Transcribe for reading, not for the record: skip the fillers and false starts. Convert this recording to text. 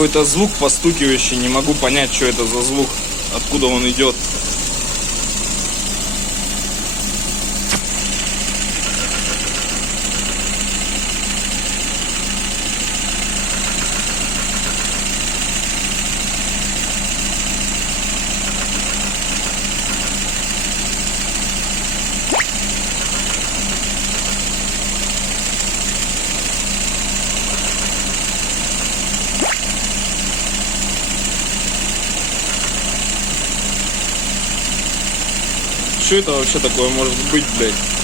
какой-то звук постукивающий, не могу понять, что это за звук, откуда он идет. Что это вообще такое может быть, блядь?